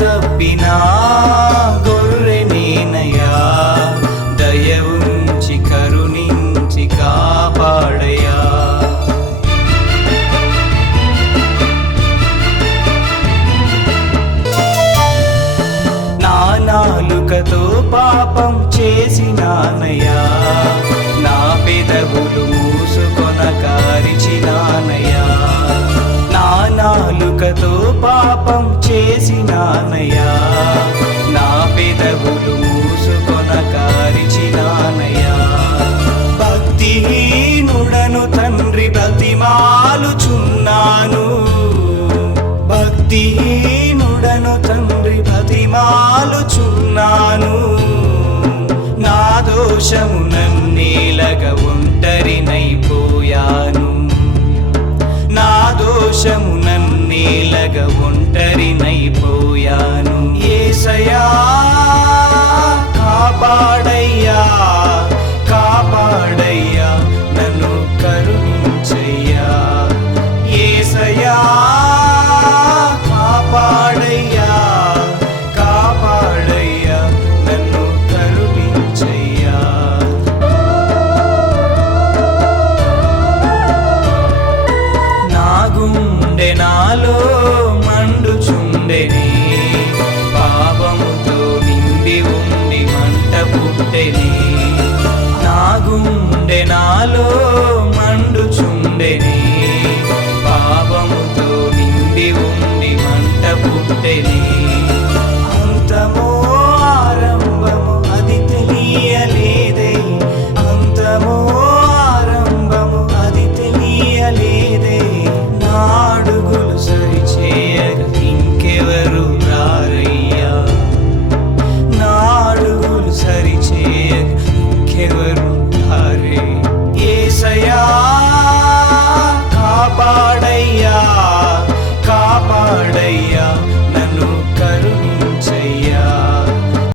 తప్పినా గొర్రె నేనయ్యా, దయ ఉంచి కరుణించి కాపాడయ్యా. నా నాలుకతో పాపం చేసినానయ్యా, నా పెదవులు మూసుకొనక అరిచినానయ్యా. నా నాలుకతో పాపం చేసినానయ్యా, నా పెదవులు మూసుకొనక అరిచినానయ్యా. భక్తిహీనుడను తండ్రి బ్రతిమాలుచున్నాను, భక్తిహీనుడను తండ్రి బ్రతిమాలుచున్నాను. నా దోషము నన్నేలగ ఒంటరినైపోయాను, నా దోషము నన్నేలగ ఒంటరినైపోయాను. యేసయ్యా కాపాడయ్యా, కాపాడయ్యా, నన్ను కరుణించయ్యా. యేసయ్యా కాపాడయ్యా, కాపాడయ్యా, నన్ను కరుణించయ్యా. నా గుండె నాలో మండుచుండెని, పాపముతో నిండి ఉండి మంట పుట్టెని. నా గుండె నాలో మండుచుండెని, పాపముతో నిండి ఉండి మంట పుట్టెని.